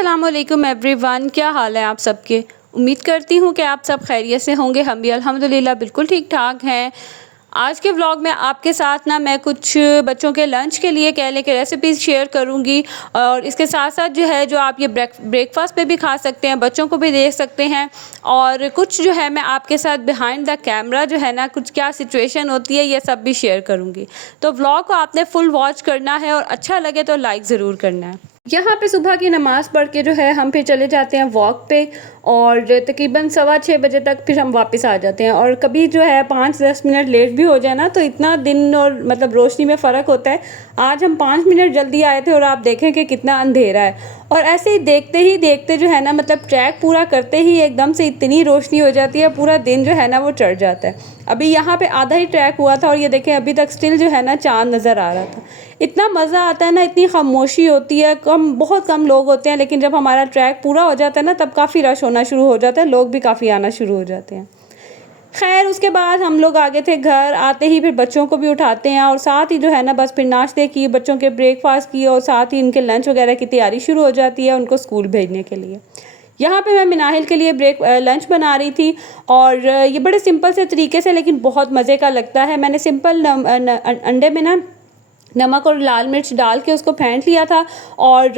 अस्सलामुअलैकुम एवरीवन, क्या हाल है आप सबके। उम्मीद करती हूँ कि आप सब खैरियत से होंगे। हम भी अल्हम्दुलिल्लाह बिल्कुल ठीक ठाक हैं। आज के व्लॉग में आपके साथ ना मैं कुछ बच्चों के लंच के लिए कह लें कि रेसिपीज़ शेयर करूँगी, और इसके साथ साथ जो आप ये ब्रेकफास्ट पे भी खा सकते हैं, बच्चों को भी दे सकते हैं। और कुछ जो है मैं आपके साथ बिहाइंड द कैमरा जो है ना कुछ क्या सिचुएशन होती है ये सब भी शेयर करूँगी। तो व्लॉग को आपने फुल वॉच करना है और अच्छा लगे तो लाइक ज़रूर करना है। यहाँ पे सुबह की नमाज़ पढ़ के जो है हम फिर चले जाते हैं वॉक पे, और तकरीबन 6:15 बजे तक फिर हम वापस आ जाते हैं। और कभी जो है 5-10 मिनट लेट भी हो जाए ना तो इतना दिन और मतलब रोशनी में फ़र्क होता है। आज हम 5 मिनट जल्दी आए थे और आप देखें कि कितना अंधेरा है। और ऐसे ही देखते जो है ना मतलब ट्रैक पूरा करते ही एकदम से इतनी रोशनी हो जाती है, पूरा दिन जो है ना वो चढ़ जाता है। अभी यहाँ पे आधा ही ट्रैक हुआ था और ये देखें अभी तक स्टिल जो है ना चाँद नज़र आ रहा था। इतना मज़ा आता है ना, इतनी खामोशी होती है, बहुत कम लोग होते हैं, लेकिन जब हमारा ट्रैक पूरा हो जाता है ना तब काफ़ी रश होना शुरू हो जाता है, लोग भी काफ़ी आना शुरू हो जाते हैं। खैर उसके बाद हम लोग आगे थे, घर आते ही फिर बच्चों को भी उठाते हैं और साथ ही जो है ना बस फिर नाश्ते की, बच्चों के ब्रेकफास्ट की और साथ ही उनके लंच वगैरह की तैयारी शुरू हो जाती है उनको स्कूल भेजने के लिए। यहाँ पे मैं मिनाहिल के लिए लंच बना रही थी, और ये बड़े सिंपल से तरीके से लेकिन बहुत मज़े का लगता है। मैंने सिंपल अंडे में ना नमक और लाल मिर्च डाल के उसको फेंट लिया था, और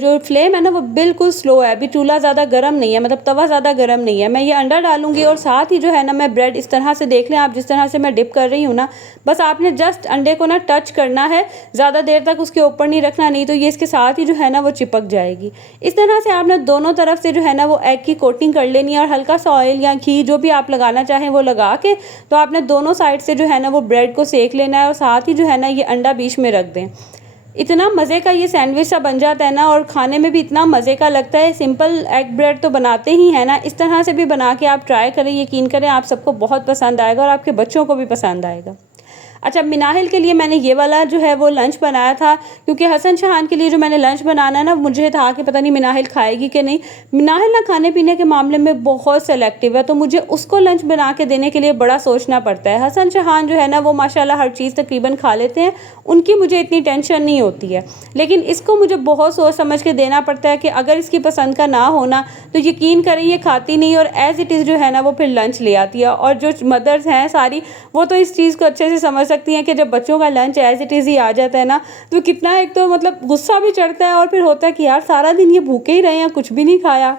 जो फ्लेम है ना वो बिल्कुल स्लो है, अभी चूल्हा ज़्यादा गर्म नहीं है, मतलब तवा ज़्यादा गर्म नहीं है। मैं ये अंडा डालूंगी और साथ ही जो है ना मैं ब्रेड इस तरह से, देख लें आप जिस तरह से मैं डिप कर रही हूँ ना, बस आपने जस्ट अंडे को ना टच करना है, ज़्यादा देर तक उसके ऊपर नहीं रखना, नहीं तो ये इसके साथ ही जो है ना वो चिपक जाएगी। इस तरह से आपने दोनों तरफ से जो है ना वो एग की कोटिंग कर लेनी है, और हल्का सा ऑयल या घी जो भी आप लगाना चाहें वो लगा के तो आपने दोनों साइड से जो है ना वो ब्रेड को सेक लेना है, और साथ ही जो है ना ये अंडा बीच में रख दें। इतना मज़े का ये सैंडविच सा बन जाता है ना, और खाने में भी इतना मज़े का लगता है। सिंपल एग ब्रेड तो बनाते ही है ना, इस तरह से भी बना के आप ट्राई करें, यकीन करें आप सबको बहुत पसंद आएगा और आपके बच्चों को भी पसंद आएगा। अच्छा, मिनाहिल के लिए मैंने ये वाला जो है वो लंच बनाया था, क्योंकि हसन शहान के लिए जो मैंने लंच बनाना है ना, मुझे था कि पता नहीं मिनाहिल खाएगी कि नहीं। मिनाहिल ना खाने पीने के मामले में बहुत सेलेक्टिव है, तो मुझे उसको लंच बना के देने के लिए बड़ा सोचना पड़ता है। हसन शहान जो है ना वो माशाल्लाह हर चीज़ तकरीबन खा लेते हैं, उनकी मुझे इतनी टेंशन नहीं होती है, लेकिन इसको मुझे बहुत सोच समझ के देना पड़ता है कि अगर इसकी पसंद का ना होना तो यकीन करें ये खाती नहीं, और एज़ इट इज़ जो है ना वो फिर लंच ले आती है। और जो मदर्स हैं सारी वो तो इस चीज़ को अच्छे से समझ सकती हैं कि जब बच्चों का लंच एज़ इट इज़ ही आ जाता है ना तो कितना, एक तो मतलब गुस्सा भी चढ़ता है, और फिर होता है कि यार सारा दिन ये भूखे ही रहे हैं, कुछ भी नहीं खाया।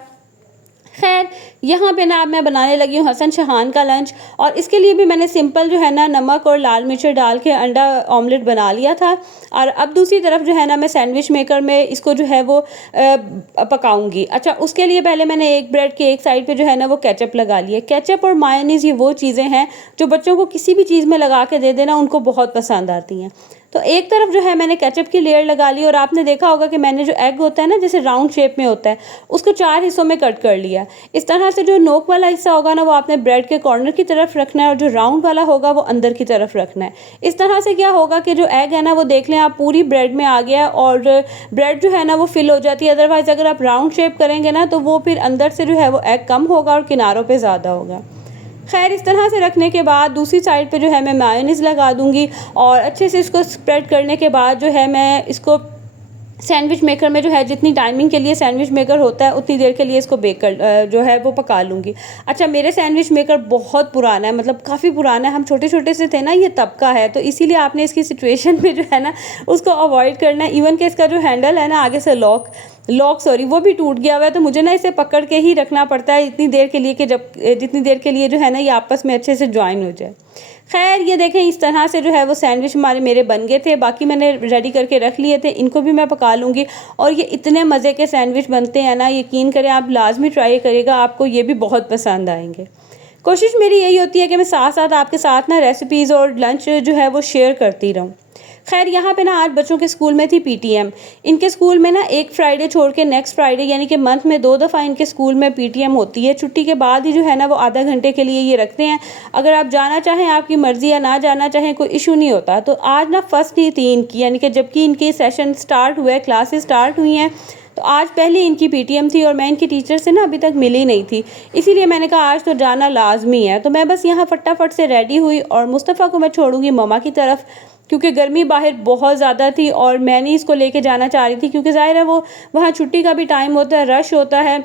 खैर यहाँ पे ना अब मैं बनाने लगी हूँ हसन शहान का लंच, और इसके लिए भी मैंने सिंपल जो है ना नमक और लाल मिर्च डाल के अंडा ऑमलेट बना लिया था। और अब दूसरी तरफ जो है ना मैं सैंडविच मेकर में इसको जो है वो पकाऊंगी। अच्छा, उसके लिए पहले मैंने एक ब्रेड के एक साइड पे जो है ना वो केचप लगा लिया। केचप और मायोनीज़ ये वो चीज़ें हैं जो बच्चों को किसी भी चीज़ में लगा के दे देना उनको बहुत पसंद आती हैं। तो एक तरफ जो है मैंने केचप की लेयर लगा ली, और आपने देखा होगा कि मैंने जो एग होता है ना जैसे राउंड शेप में होता है उसको 4 हिस्सों में कट कर लिया। इस तरह से जो नोक वाला हिस्सा होगा ना वो आपने ब्रेड के कॉर्नर की तरफ रखना है, और जो राउंड वाला होगा वो अंदर की तरफ रखना है। इस तरह से क्या होगा कि जो एग है ना वो देख लें आप पूरी ब्रेड में आ गया है, और ब्रेड जो है ना वो फिल हो जाती है। अदरवाइज़ अगर आप राउंड शेप करेंगे ना तो वो फिर अंदर से जो है वो एग कम होगा और किनारों पर ज़्यादा होगा। खैर इस तरह से रखने के बाद दूसरी साइड पे जो है मैं मायोनीज़ लगा दूंगी, और अच्छे से इसको स्प्रेड करने के बाद जो है मैं इसको सैंडविच मेकर में जो है जितनी टाइमिंग के लिए सैंडविच मेकर होता है उतनी देर के लिए इसको बेक कर जो है वो पका लूँगी। अच्छा, मेरे सैंडविच मेकर बहुत पुराना है, मतलब काफ़ी पुराना है, हम छोटे छोटे से थे ना ये तब का है, तो इसीलिए आपने इसकी सिचुएशन में जो है ना उसको अवॉइड करना है। इवन कि इसका जो हैंडल है ना आगे से लॉक वो भी टूट गया हुआ है, तो मुझे ना इसे पकड़ के ही रखना पड़ता है इतनी देर के लिए कि जितनी देर के लिए जो है ना ये आपस में अच्छे से ज्वाइन हो जाए। खैर ये देखें इस तरह से जो है वो सैंडविच मेरे बन गए थे, बाकी मैंने रेडी करके रख लिए थे, इनको भी मैं पका लूँगी। और ये इतने मज़े के सैंडविच बनते हैं ना, यकीन करें आप लाजमी ट्राई करिएगा, आपको ये भी बहुत पसंद आएंगे। कोशिश मेरी यही होती है कि मैं साथ साथ आपके साथ ना रेसिपीज़ और लंच जो है वो शेयर करती रहूँ। खैर यहाँ पे ना आज बच्चों के स्कूल में थी पीटीएम। इनके स्कूल में ना एक फ्राइडे छोड़ के नेक्स्ट फ्राइडे यानी कि मंथ में 2 दफ़ा इनके स्कूल में पीटीएम होती है। छुट्टी के बाद ही जो है ना वो आधा घंटे के लिए ये रखते हैं। अगर आप जाना चाहें आपकी मर्ज़ी, या ना जाना चाहें कोई इशू नहीं होता। तो आज ना फर्स्ट ही थी इनकी, यानी कि जबकि इनके सेशन स्टार्ट हुए, क्लासेस स्टार्ट हुई हैं, तो आज पहले इनकी पीटीएम थी और मैं इनकी टीचर से ना अभी तक मिली नहीं थी, इसीलिए मैंने कहा आज तो जाना लाजमी है। तो मैं बस यहाँ फटाफट से रेडी हुई और मुस्तफ़ा को मैं छोड़ूंगी ममा की तरफ। क्योंकि गर्मी बाहर बहुत ज़्यादा थी और मैंने इसको लेके जाना चाह रही थी, क्योंकि ज़ाहिर है वो वहाँ छुट्टी का भी टाइम होता है, रश होता है,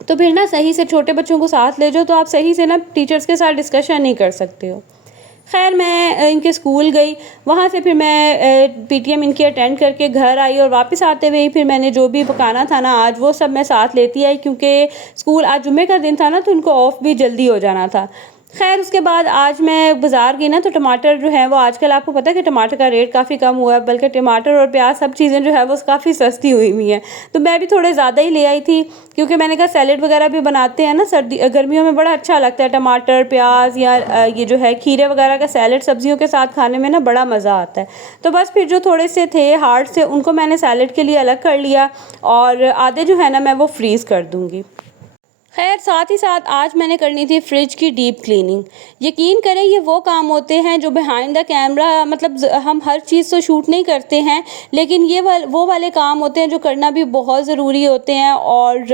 तो फिर ना सही से छोटे बच्चों को साथ ले जाओ तो आप सही से ना टीचर्स के साथ डिस्कशन नहीं कर सकते हो। खैर मैं इनके स्कूल गई, वहाँ से फिर मैं पीटीएम इनकी अटेंड करके घर आई और वापस आते हुए ही फिर मैंने जो भी पकाना था ना आज वो सब मैं साथ लेती आई, क्योंकि स्कूल आज जुम्मे का दिन था ना तो उनको ऑफ भी जल्दी हो जाना था। खैर उसके बाद आज मैं बाज़ार गई ना तो टमाटर जो है वो आजकल आपको पता है कि टमाटर का रेट काफ़ी कम हुआ है, बल्कि टमाटर और प्याज सब चीज़ें जो है वो काफ़ी सस्ती हुई हुई हैं। तो मैं भी थोड़े ज़्यादा ही ले आई थी, क्योंकि मैंने कहा सैलेड वगैरह भी बनाते हैं ना सर्दी गर्मियों में, बड़ा अच्छा लगता है टमाटर प्याज या ये जो है खीरे वगैरह का सैलेड सब्जियों के साथ खाने में ना बड़ा मज़ा आता है। तो बस फिर जो थोड़े से थे हार्ड से उनको मैंने सैलेड के लिए अलग कर लिया और आधे जो है ना मैं वो फ्रीज़ कर दूँगी। खैर साथ ही साथ आज मैंने करनी थी फ्रिज की डीप क्लीनिंग। यकीन करें ये वो काम होते हैं जो बिहाइंड द कैमरा, मतलब हम हर चीज़ तो शूट नहीं करते हैं, लेकिन ये वो वाले काम होते हैं जो करना भी बहुत ज़रूरी होते हैं और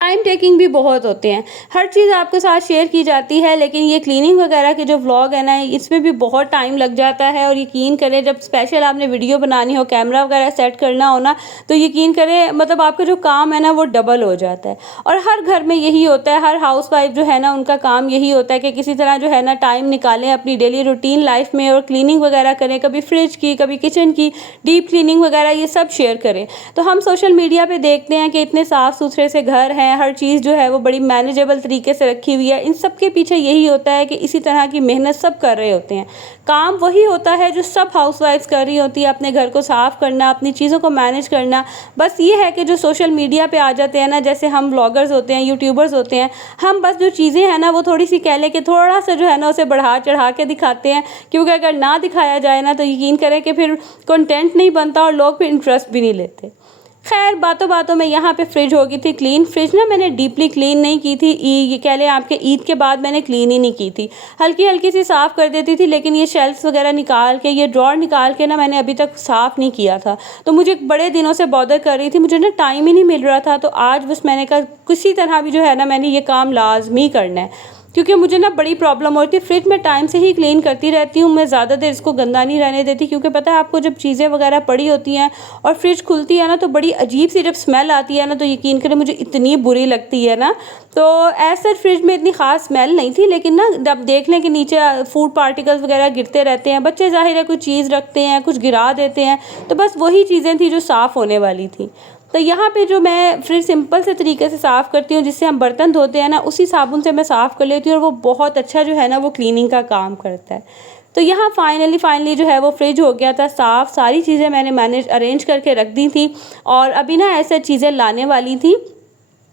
टाइम टेकिंग भी बहुत होते हैं। हर चीज़ आपके साथ शेयर की जाती है, लेकिन ये क्लीनिंग वगैरह के जो व्लॉग है ना इसमें भी बहुत टाइम लग जाता है। और यकीन करें जब स्पेशल आपने वीडियो बनानी हो, कैमरा वगैरह सेट करना हो ना, तो यकीन करें मतलब आपका जो काम है ना वो डबल हो जाता है। और हर घर में यही होता है, हर हाउसवाइफ जो है ना उनका काम यही होता है कि किसी तरह जो है ना टाइम निकालें अपनी डेली रूटीन लाइफ में और क्लीनिंग वगैरह करें, कभी फ्रिज की कभी किचन की डीप क्लीनिंग वगैरह ये सब शेयर करें। तो हम सोशल मीडिया पे देखते हैं कि इतने साफ़ सुथरे से घर हैं, हर चीज़ जो है वो बड़ी मैनेजेबल तरीके से रखी हुई है। इन सब के पीछे यही होता है कि इसी तरह की मेहनत सब कर रहे होते हैं। काम वही होता है जो सब हाउसवाइफ्स कर रही होती है, अपने घर को साफ़ करना, अपनी चीज़ों को मैनेज करना। बस ये है कि जो सोशल मीडिया पे आ जाते हैं ना, जैसे हम ब्लॉगर्स होते हैं, यूट्यूबर्स होते हैं, हम बस जो चीज़ें हैं ना वो थोड़ी सी कह लें कि थोड़ा सा जो है ना उसे बढ़ा चढ़ा के दिखाते हैं, क्योंकि अगर ना दिखाया जाए ना तो यकीन करें कि फिर कंटेंट नहीं बनता और लोग फिर इंटरेस्ट भी नहीं लेते। खैर बातों बातों में यहाँ पे फ्रिज हो गई थी क्लीन। फ्रिज ना मैंने डीपली क्लीन नहीं की थी, ये कह लें आपके ईद के बाद मैंने क्लीन ही नहीं की थी, हल्की हल्की सी साफ़ कर देती थी। लेकिन ये शेल्फ्स वगैरह निकाल के, ये ड्रॉर निकाल के ना मैंने अभी तक साफ़ नहीं किया था, तो मुझे बड़े दिनों से बॉदर कर रही थी, मुझे ना टाइम ही नहीं मिल रहा था। तो आज बस मैंने कहा किसी तरह भी जो है ना मैंने ये काम लाजमी करना है, क्योंकि मुझे ना बड़ी प्रॉब्लम होती है। फ्रिज में टाइम से ही क्लीन करती रहती हूँ, मैं ज़्यादा देर इसको गंदा नहीं रहने देती, क्योंकि पता है आपको जब चीज़ें वगैरह पड़ी होती हैं और फ्रिज खुलती है ना तो बड़ी अजीब सी जब स्मेल आती है ना, तो यकीन करें मुझे इतनी बुरी लगती है ना। तो ऐसा फ्रिज में इतनी ख़ास स्मेल नहीं थी, लेकिन ना जब देख लें कि नीचे फूड पार्टिकल्स वगैरह गिरते रहते हैं, बच्चे ज़ाहिर है कुछ चीज़ रखते हैं कुछ गिरा देते हैं, तो बस वही चीज़ें थी जो साफ़ होने वाली थी। तो यहाँ पे जो मैं फ्रिज सिंपल से तरीके से साफ़ करती हूँ, जिससे हम बर्तन धोते हैं ना उसी साबुन से मैं साफ़ कर लेती हूँ और वो बहुत अच्छा जो है ना वो क्लीनिंग का काम करता है। तो यहाँ फाइनली जो है वो फ्रिज हो गया था साफ़, सारी चीज़ें मैंने अरेंज करके रख दी थी और अभी ना ऐसे चीज़ें लाने वाली थी,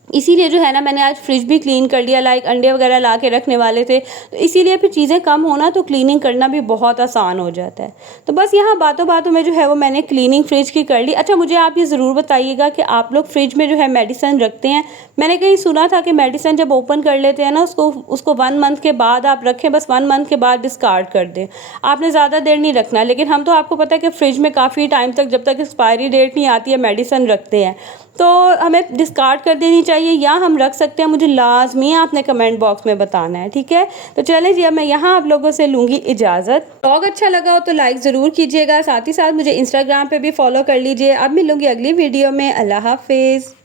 इसीलिए जो है ना मैंने आज फ्रिज भी क्लीन कर लिया। लाइक अंडे वगैरह ला के रखने वाले थे, तो इसीलिए फिर चीज़ें कम होना तो क्लीनिंग करना भी बहुत आसान हो जाता है। तो बस यहाँ बातों बातों में जो है वो मैंने क्लीनिंग फ्रिज की कर ली। अच्छा मुझे आप ये ज़रूर बताइएगा कि आप लोग फ्रिज में जो है मेडिसिन रखते हैं? मैंने कहीं सुना था कि मेडिसिन जब ओपन कर लेते हैं ना उसको 1 मंथ के बाद आप रखें, बस 1 मंथ के बाद डिस्कार्ड कर दें, आपने ज़्यादा देर नहीं रखना। लेकिन हम तो आपको पता है कि फ्रिज में काफ़ी टाइम तक जब तक एक्सपायरी डेट नहीं आती है मेडिसिन रखते हैं, तो हमें डिस्कार्ड कर देनी चाहिए या हम रख सकते हैं? मुझे लाजमी आपने कमेंट बॉक्स में बताना है, ठीक है? तो चलें जी अब मैं यहाँ आप लोगों से लूँगी इजाज़त। ब्लॉग अच्छा लगा हो तो लाइक ज़रूर कीजिएगा, साथ ही साथ मुझे इंस्टाग्राम पे भी फॉलो कर लीजिए। अब मिलूँगी अगली वीडियो में। अल्लाह हाफिज़।